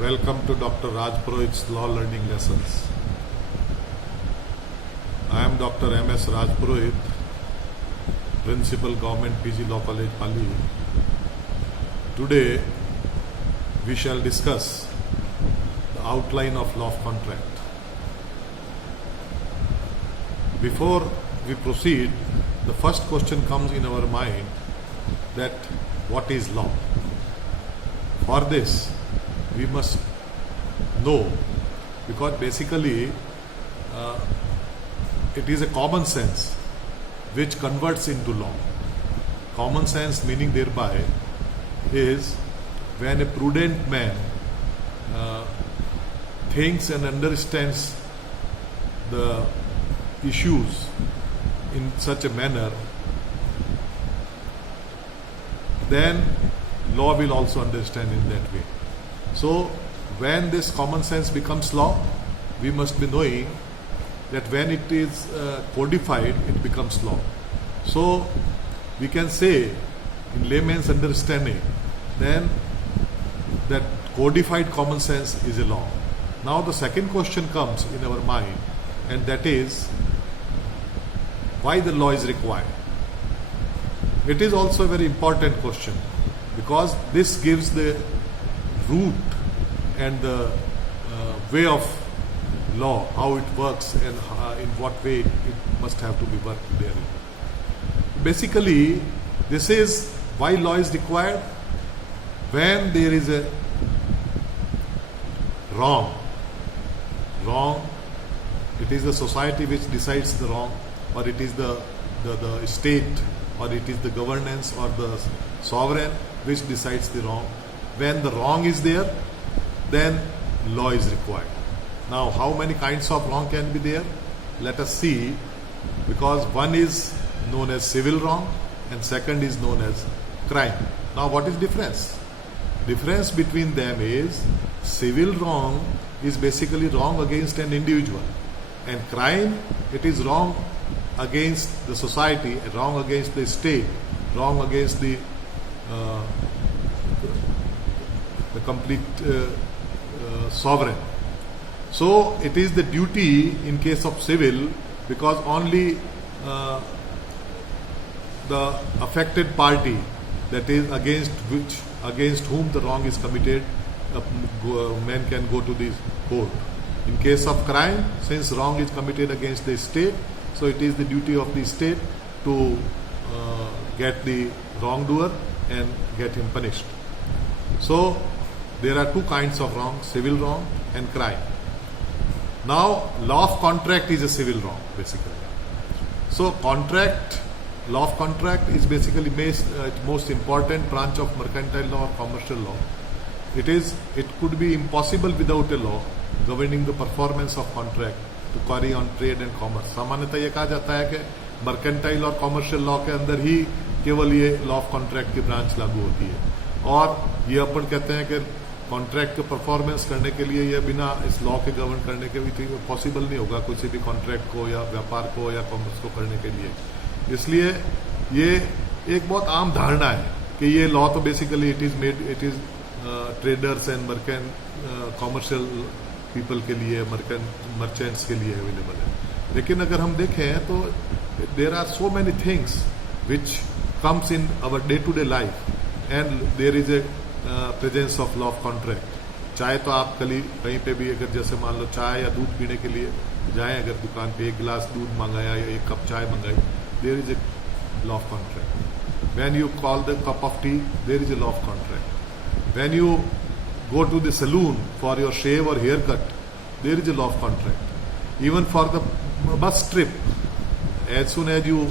Welcome to Dr. Raj Purohit's Law Learning Lessons. I am Dr. M.S. Raj Purohit, Principal Government PG Law College, Pali. Today, we shall discuss the outline of law of contract. Before we proceed, the first question comes in our mind that what is law? For this, we must know, because basically it is a common sense which converts into law. Common sense meaning thereby is when a prudent man thinks and understands the issues in such a manner, then law will also understand in that way. So when this common sense becomes law, we must be knowing that when it is codified, it becomes law. So we can say in layman's understanding then that codified common sense is a law. Now the second question comes in our mind, and that is why the law is required. It is also a very important question, because this gives the root and the way of law, how it works and in what way it must have to be worked therein. Basically, this is why law is required. When there is a wrong, it is the society which decides the wrong, or it is the state, or it is the governance or the sovereign which decides the wrong. When the wrong is there, then law is required. Now, how many kinds of wrong can be there? Let us see, because one is known as civil wrong and second is known as crime. Now, what is difference? Difference between them is civil wrong is basically wrong against an individual, and crime, it is wrong against the society, wrong against the state, wrong against the complete sovereign. So it is the duty in case of civil, because only the affected party, that is against whom the wrong is committed, man can go to the court. In case of crime, since wrong is committed against the state, so it is the duty of the state to get the wrongdoer and get him punished. So there are two kinds of wrong, civil wrong and crime. Now, law of contract is a civil wrong, basically. So law of contract is basically most important branch of mercantile law or commercial law. It could be impossible without a law governing the performance of contract to carry on trade and commerce. सामान्यतः ये कहा जाता है कि mercantile और commercial law के अंदर ही केवल ये लॉ ऑफ कॉन्ट्रैक्ट की ब्रांच लागू होती है, और ये अपन कहते हैं कि कॉन्ट्रैक्ट के परफॉर्मेंस करने के लिए यह बिना इस लॉ के गवर्न करने के भी पॉसिबल नहीं होगा किसी भी कॉन्ट्रैक्ट को या व्यापार को या कॉमर्स को करने के लिए. इसलिए ये एक बहुत आम धारणा है कि ये लॉ तो basically it is traders and commercial people के लिए, मर्चेंट्स के लिए अवेलेबल है. लेकिन अगर हम देखें तो there are so many things which comes in our day to day life, and there is a presence of law of contract. चाहे तो आप कहीं पे भी अगर जैसे मान लो चाय या दूध पीने के लिए जाएं, अगर दुकान पे एक गिलास दूध मंगाया या एक कप चाय मंगाई, there is a law of contract. When you call the cup of tea, there is a law of contract. When you go to the saloon for your shave or haircut, there is a law of contract. Even for the bus trip, as soon as you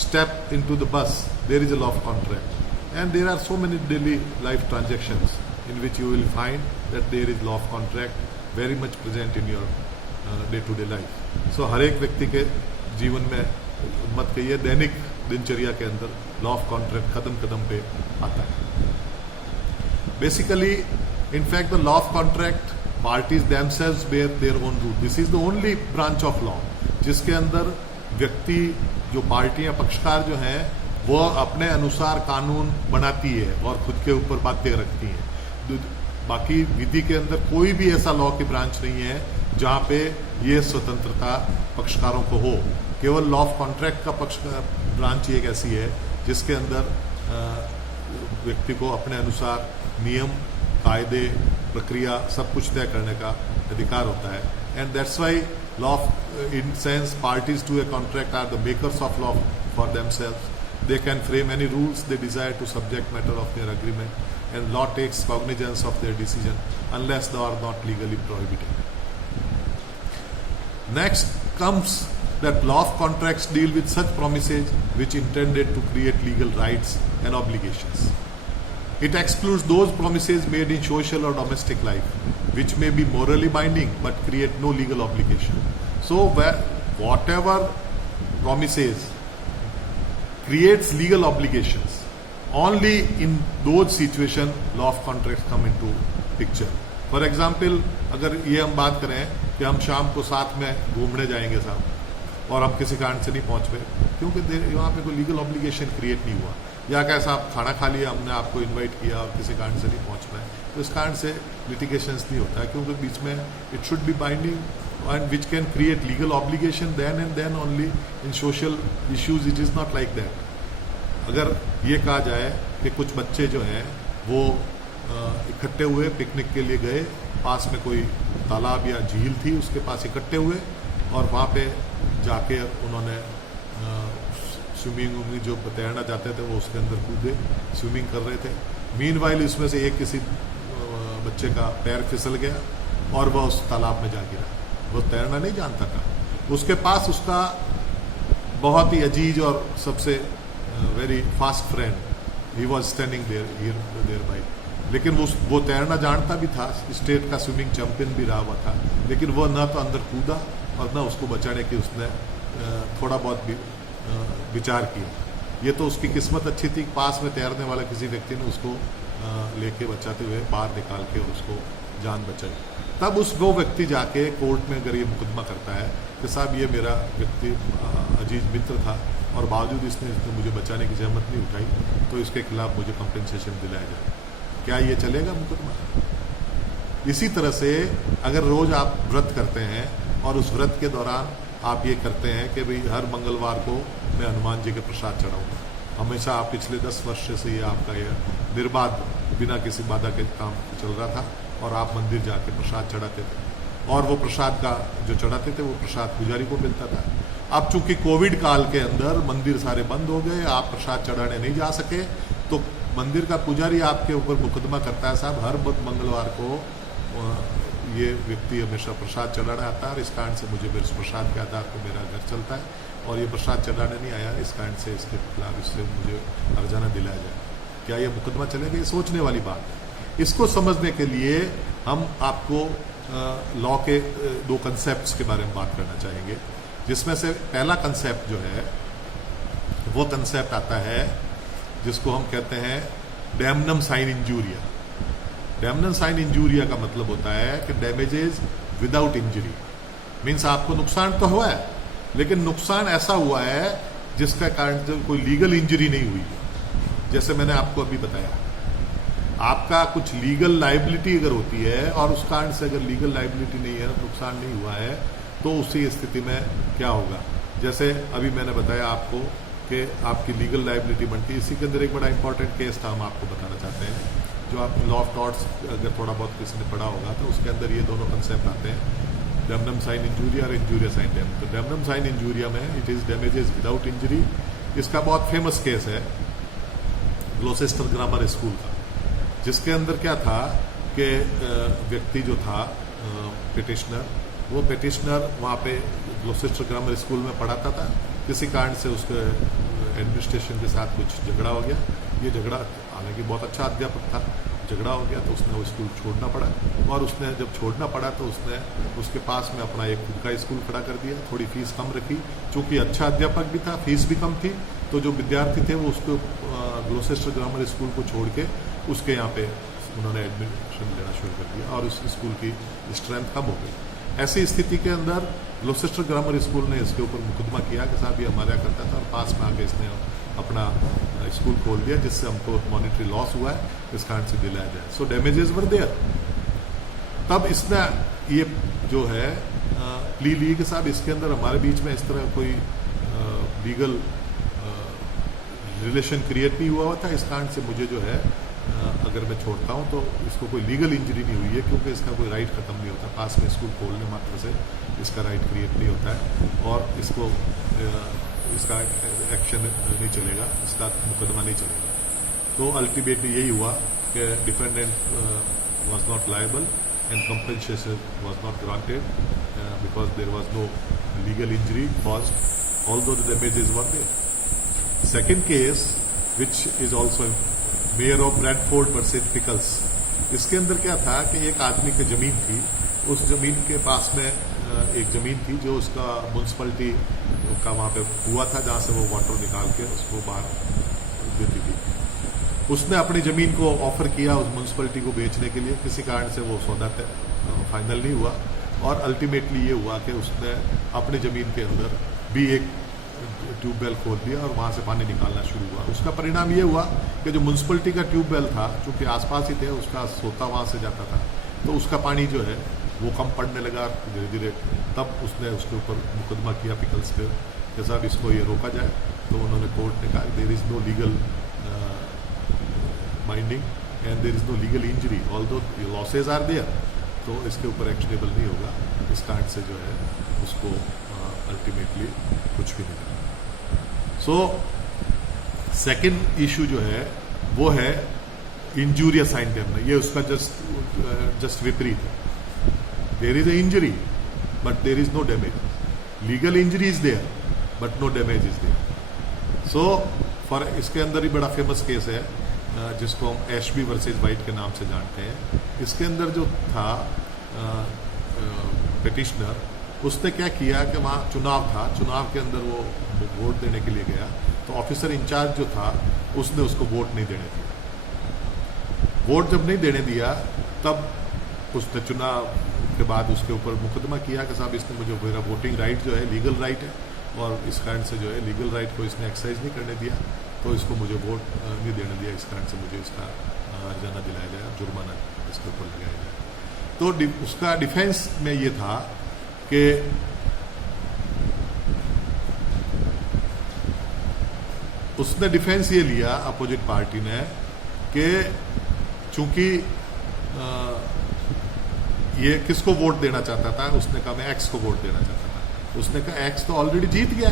step into the bus, there is a law of contract. And there are so many daily life transactions in which you will find that there is law of contract very much present in your day-to-day life. So हर एक व्यक्ति के जीवन में मत कहिए दैनिक दिनचर्या के अंदर लॉ ऑफ कॉन्ट्रैक्ट कदम कदम पे आता है. Basically, in fact, the law of contract, parties themselves bear their own rule. This is the only branch of law जिसके अंदर व्यक्ति, जो पार्टियां, पक्षकार जो हैं, वो अपने अनुसार कानून बनाती है और खुद के ऊपर बातें रखती हैं. बाकी विधि के अंदर कोई भी ऐसा लॉ की ब्रांच नहीं है जहां पे ये स्वतंत्रता पक्षकारों को हो। केवल लॉ ऑफ कॉन्ट्रैक्ट का ब्रांच एक ऐसी है जिसके अंदर व्यक्ति को अपने अनुसार नियम, कायदे, प्रक्रिया सब कुछ तय करने का अधिकार होता है। And that's why law of in sense parties to a contract are the makers of law for themselves. They can frame any rules they desire to subject matter of their agreement, and law takes cognizance of their decision unless they are not legally prohibited. Next comes that law of contracts deal with such promises which intended to create legal rights and obligations. It excludes those promises made in social or domestic life which may be morally binding but create no legal obligation. So whatever promises creates legal obligations, only in those situation law of contracts come into picture. For example, अगर ये हम बात करें कि हम शाम को साथ में घूमने जाएंगे साहब और हम किसी कारण से नहीं पहुंच पाए क्योंकि वहाँ पे कोई लीगल ऑब्लिगेशन क्रिएट नहीं हुआ, या कैसा आप खाना खा लिया, हमने आपको इनवाइट किया और किसी कारण से नहीं पहुंच पाए, तो इस कारण से लिटिगेशंस नहीं होता है क्योंकि बीच में it should be binding and which can create legal obligation then and then only. In social issues it is not like that. अगर ये कहा जाए कि कुछ बच्चे जो हैं वो इकट्ठे हुए पिकनिक के लिए गए, पास में कोई तालाब या झील थी, उसके पास इकट्ठे हुए और वहाँ पे जाके उन्होंने स्विमिंग जो तैरना चाहते थे वो उसके अंदर कूदे, स्विमिंग कर रहे थे। मीनवाइल इसमें से एक किसी बच्चे का पैर फिसल गया और वह उस तालाब में जा गिरा। वो तैरना नहीं जानता था, उसके पास उसका बहुत ही अजीज और सबसे very fast friend he was standing there by, लेकिन वो तैरना जानता भी था, स्टेट का स्विमिंग चैंपियन भी रहा हुआ था, लेकिन वो न तो अंदर कूदा और न उसको बचाने की उसने थोड़ा बहुत भी विचार किया। ये तो उसकी किस्मत अच्छी थी, पास में तैरने वाला किसी व्यक्ति ने उसको लेके बचाते हुए बाहर निकाल के और उसको जान बचाई। तब वो व्यक्ति जाके कोर्ट में अगर ये मुकदमा करता है कि साहब ये मेरा व्यक्ति अजीज मित्र था और बावजूद इसने मुझे बचाने की जहमत नहीं उठाई, तो इसके खिलाफ मुझे कंपनसेशन दिलाया जाए, क्या ये चलेगा मुकदमा? इसी तरह से अगर रोज आप व्रत करते हैं और उस व्रत के दौरान आप ये करते हैं कि भाई हर मंगलवार को मैं हनुमान जी के प्रसाद चढ़ाऊंगा, हमेशा आप पिछले 10 वर्ष से ये आपका ये निर्बाध बिना किसी बाधा के काम चल रहा था और आप मंदिर जाके प्रसाद चढ़ाते थे और वो प्रसाद का जो चढ़ाते थे वो प्रसाद पुजारी को मिलता था। अब चूंकि कोविड काल के अंदर मंदिर सारे बंद हो गए, आप प्रसाद चढ़ाने नहीं जा सके, तो मंदिर का पुजारी आपके ऊपर मुकदमा करता है, साहब हर मंगलवार को ये व्यक्ति हमेशा प्रसाद चढ़ाने आता है और इस कारण से मुझे मेरे प्रसाद के आधार पर मेरा घर चलता है और ये प्रसाद चढ़ाने नहीं आया, इस कारण से इसके खिलाफ इससे मुझे हर्जाना दिलाया जाए। क्या ये मुकदमा चलेगा? ये सोचने वाली बात है। इसको समझने के लिए हम आपको लॉ के 2 कंसेप्ट्स के बारे में बात करना चाहेंगे, जिसमें से पहला कंसेप्ट जो है वो कंसेप्ट आता है जिसको हम कहते हैं damnum sine injuria. Damnum sine injuria का मतलब होता है कि डैमेजेस विदाउट इंजरी, मीन्स आपको नुकसान तो हुआ है लेकिन नुकसान ऐसा हुआ है जिसका कारण कोई लीगल इंजरी नहीं हुई। जैसे मैंने आपको अभी बताया, आपका कुछ लीगल लाइबिलिटी अगर होती है और उस कारण से अगर लीगल लाइबिलिटी नहीं है, नुकसान नहीं हुआ है, तो उसी स्थिति में क्या होगा? जैसे अभी मैंने बताया आपको कि आपकी लीगल लाइबिलिटी बनती है। इसी के अंदर एक बड़ा इंपॉर्टेंट केस था, हम आपको बताना चाहते हैं, जो आप लॉ ऑफ टॉर्ट्स अगर थोड़ा बहुत किसी ने पढ़ा होगा तो उसके अंदर ये दोनों कंसेप्ट आते हैं, डैमनम साइन इंजूरिया और इंजूरिया साइन डैम। तो डैमनम साइन इंजूरिया में it is damages without injury. इसका बहुत फेमस केस है ग्लोसेस्टर ग्रामर स्कूल का, जिसके अंदर क्या था कि व्यक्ति जो था पिटिशनर, वो पिटिशनर वहाँ पे ग्लोसेस्टर ग्रामर स्कूल में पढ़ाता था, किसी कारण से उसके एडमिनिस्ट्रेशन के साथ कुछ झगड़ा हो गया। ये झगड़ा हालांकि बहुत अच्छा अध्यापक था, झगड़ा हो गया तो उसने वो स्कूल छोड़ना पड़ा, और उसने जब छोड़ना पड़ा तो उसने उसके पास में अपना एक खुद का स्कूल खड़ा कर दिया, थोड़ी फीस कम रखी, चूँकि अच्छा अध्यापक भी था, फीस भी कम थी, तो जो विद्यार्थी थे वो उसको ग्लोसेस्टर ग्रामर स्कूल को छोड़ के उसके यहाँ पे उन्होंने एडमिशन लेना शुरू कर दिया और उस स्कूल की स्ट्रेंथ कम हो गई। ऐसी स्थिति के अंदर ग्लोसेस्टर ग्रामर स्कूल ने इसके ऊपर मुकदमा किया कि साहब ये हमारे यहाँ करता था और पास में आके इसने अपना स्कूल खोल दिया, जिससे हमको मॉनिटरी लॉस हुआ है, इस कारण से दिलाया जाए। सो डैमेजेस वर देयर। तब इसने ये जो है प्ली ली कि साहब इसके अंदर हमारे बीच में इस तरह कोई लीगल रिलेशन क्रिएट नहीं हुआ था, इस कारण से मुझे जो है अगर मैं छोड़ता हूँ तो इसको कोई लीगल इंजरी नहीं हुई है, क्योंकि इसका कोई राइट ख़त्म नहीं होता, पास में स्कूल खोलने मात्र से इसका राइट क्रिएट नहीं होता है और इसको इसका एक्शन नहीं चलेगा, इसका मुकदमा नहीं चलेगा। तो अल्टीमेटली यही हुआ कि defendant was not liable and compensation was not granted because there was no legal injury caused although the damages were there. Second case which is also Mayor of Bradford versus Pickles, इसके अंदर क्या था कि एक आदमी की जमीन थी, उस जमीन के पास में एक जमीन थी जो उसका म्यूनसिपलिटी का वहां पे हुआ था, जहां से वो वाटर निकाल के उसको बाहर देती थी। उसने अपनी जमीन को ऑफर किया उस म्यूनसिपलिटी को बेचने के लिए, किसी कारण से वो सौदा फाइनल नहीं हुआ और अल्टीमेटली ये हुआ कि उसने अपनी जमीन के अंदर भी एक ट्यूबवेल खोल दिया और वहां से पानी निकालना शुरू हुआ। उसका परिणाम ये हुआ कि जो म्यूनसिपलिटी का ट्यूबवेल था, चूंकि आसपास ही थे, उसका सोता वहां से जाता था, तो उसका पानी जो है वो कम पड़ने लगा धीरे धीरे। तब उसने उसके ऊपर मुकदमा किया पिकल्स पे कि साहब इसको ये रोका जाए। तो उन्होंने कोर्ट ने कहा there is no legal binding and there is no legal injury although losses are there, तो इसके ऊपर एक्शनेबल नहीं होगा। इस कारण से जो है उसको अल्टीमेटली कुछ भी नहीं मिला। सो सेकेंड इशू जो है वो है इंजूरियस इंडेमनिटी, ये उसका जस्ट विपरीत है। There is a injury but there is no damage, legal injury is there but no damage is there. So for इसके अंदर ही बड़ा फेमस केस है जिसको हम एशबी वर्सेस वाइट के नाम से जानते हैं। इसके अंदर जो था पिटिशनर, उसने क्या किया कि वहाँ चुनाव था, चुनाव के अंदर वो वोट देने के लिए गया, तो ऑफिसर इंचार्ज जो था उसने उसको वोट नहीं देने दिया। वोट जब नहीं देने दिया तब उसने चुनाव के बाद उसके ऊपर मुकदमा किया कि साहब इसने मुझे मेरा वोटिंग राइट जो है लीगल राइट है और इस कारण से जो है लीगल राइट को इसने एक्सरसाइज नहीं करने दिया, तो इसको मुझे वोट नहीं देने दिया, इस कारण से मुझे इसका हर्जाना दिलाया जाए, जुर्माना इसके ऊपर लगाया जाए। तो उसका डिफेंस में ये था कि उसने डिफेंस ये लिया अपोजिट पार्टी ने कि चूंकि ये किसको वोट देना चाहता था, उसने कहा मैं एक्स को वोट देना चाहता था। उसने कहा एक्स तो ऑलरेडी जीत गया,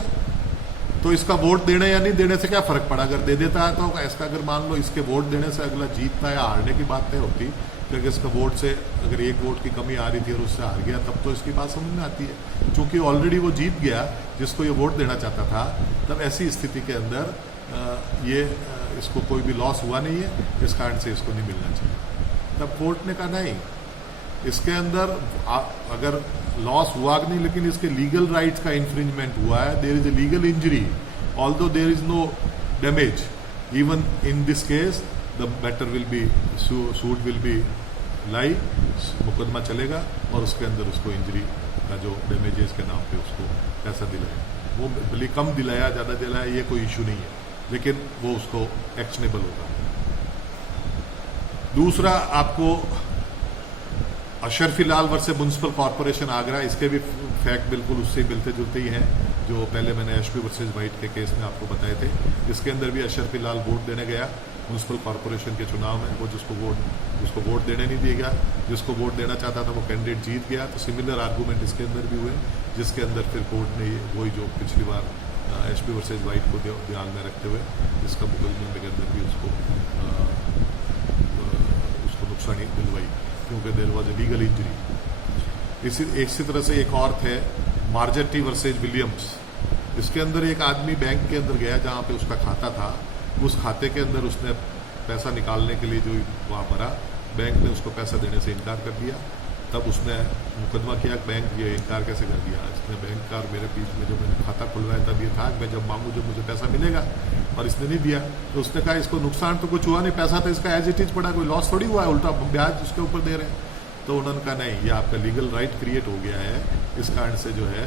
तो इसका वोट देने या नहीं देने से क्या फर्क पड़ा। अगर दे देता है तो इसका अगर मान लो इसके वोट देने से अगला जीतता या हारने की बात तय होती, क्योंकि इसका वोट से अगर एक वोट की कमी आ रही थी और उससे हार गया तब तो इसकी बात समझ में आती है। चूंकि ऑलरेडी वो जीत गया जिसको ये वोट देना चाहता था, तब ऐसी स्थिति के अंदर ये इसको कोई भी लॉस हुआ नहीं है, इस कारण से इसको नहीं मिलना चाहिए। तब कोर्ट ने कहा नहीं, इसके अंदर अगर लॉस हुआ नहीं लेकिन इसके लीगल राइट्स का इन्फ्रिंजमेंट हुआ है, there is a legal injury although there is no damage, even in this case the matter will be suit will be lie, मुकदमा चलेगा और उसके अंदर उसको इंजरी का जो डैमेजेस के नाम पे उसको पैसा दिलाया, वो भले कम दिलाया ज़्यादा दिलाया ये कोई इशू नहीं है, लेकिन वो उसको एक्शनेबल होगा। दूसरा आपको अशरफी लाल वर्सेस म्युनिसिपल कॉरपोरेशन आगरा, इसके भी फैक्ट बिल्कुल उससे मिलते जुलते ही हैं जो पहले मैंने एशबी वर्सेस वाइट के केस में आपको बताए थे। इसके अंदर भी अशरफी लाल वोट देने गया म्युनिसिपल कॉरपोरेशन के चुनाव में, वो उसको वोट देने नहीं दिया गया, जिसको वोट देना चाहता था वो कैंडिडेट जीत गया। तो सिमिलर आर्गूमेंट इसके अंदर भी हुए, जिसके अंदर फिर कोर्ट ने वही जो पिछली बार एशबी वर्सेस वाइट को ध्यान में रखते हुए इसका मुकदमे के अंदर भी उसको नुकसानी दिलवाई, क्योंकि there was a legal injury. इसी तरह से एक और थे मार्जेटी वर्सेज विलियम्स। इसके अंदर एक आदमी बैंक के अंदर गया जहाँ पे उसका खाता था, उस खाते के अंदर उसने पैसा निकालने के लिए जो वहाँ भरा, बैंक ने उसको पैसा देने से इनकार कर दिया। तब उसने मुकदमा किया बैंक ये इनकार कैसे कर दिया, इसने बैंक का और मेरे बीच में जो मैंने खाता खुलवाया तब ये था मैं जब मांगू जब मुझे पैसा मिलेगा, और इसने नहीं दिया। तो उसने कहा इसको नुकसान तो कुछ हुआ नहीं, पैसा तो इसका एज इट इज पड़ा, कोई लॉस थोड़ी हुआ है, उल्टा ब्याज उसके ऊपर दे रहे हैं। तो उन्होंने कहा नहीं, ये आपका लीगल राइट क्रिएट हो गया है, इस कारण से जो है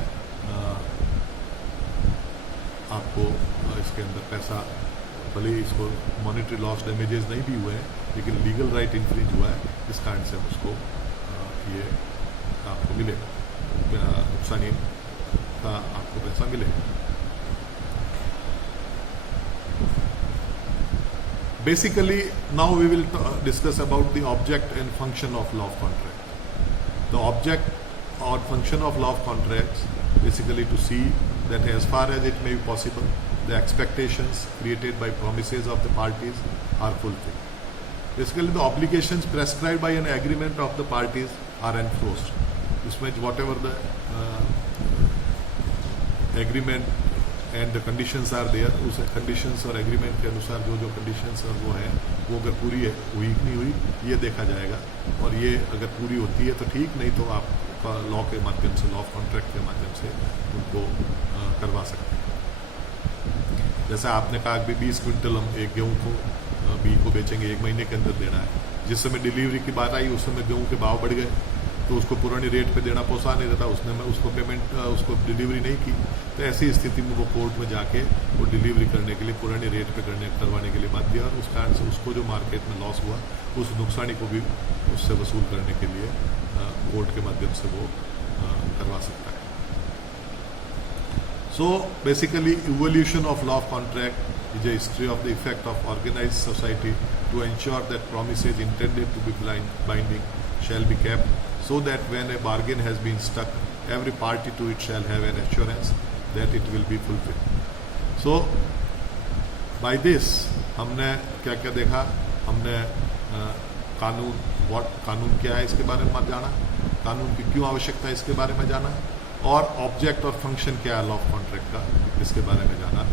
आपको इसके अंदर पैसा, भले ही इसको मॉनेटरी लॉस डैमेजेस नहीं भी हुए हैं, लेकिन लीगल राइट इन्फ्रिंज हुआ है, इस कारण से हम उसको ये आपको मिलेगा, नुकसानी का आपको पैसा मिलेगा। Basically, now we will discuss about the object and function of law of contract. The object or function of law of contracts basically to see that as far as it may be possible, the expectations created by promises of the parties are fulfilled. Basically, the obligations prescribed by an agreement of the parties are enforced. इसमें whatever the agreement and the conditions are there, उस conditions और agreement के अनुसार जो conditions और वो है, वो अगर पूरी हुई कि नहीं हुई ये देखा जाएगा, और ये अगर पूरी होती है तो ठीक, नहीं तो आप लॉ के माध्यम से, लॉ ऑफ कॉन्ट्रैक्ट के माध्यम से उनको करवा सकते हैं। जैसा आपने कहा कि 20 क्विंटल हम एक गेहूँ को बी को बेचेंगे, 1 महीने के अंदर देना है। जिस समय डिलीवरी की बात आई उस समय गेहूँ के भाव बढ़ गए, तो उसको पुरानी रेट पे देना पोसा नहीं देता, उसने उसको पेमेंट उसको डिलीवरी नहीं की, तो ऐसी स्थिति में वो कोर्ट में जाके वो डिलीवरी करने के लिए पुरानी रेट पे करवाने के लिए बाध्य है, और उस कारण से उसको जो मार्केट में लॉस हुआ उस नुकसानी को भी उससे वसूल करने के लिए कोर्ट के माध्यम से वो करवा सकता है। So basically evolution of law of contract is a history of the effect of organized society to ensure that promises intended to be binding shall be kept, so that when a bargain has been struck, every party to it shall have an assurance that it will be fulfilled. So by this हमने क्या क्या देखा, हमने कानून क्या है इसके बारे में जाना, कानून की क्यों आवश्यकता है इसके बारे में जाना, और ऑब्जेक्ट और फंक्शन क्या है लॉ ऑफ कॉन्ट्रैक्ट का इसके बारे में जाना।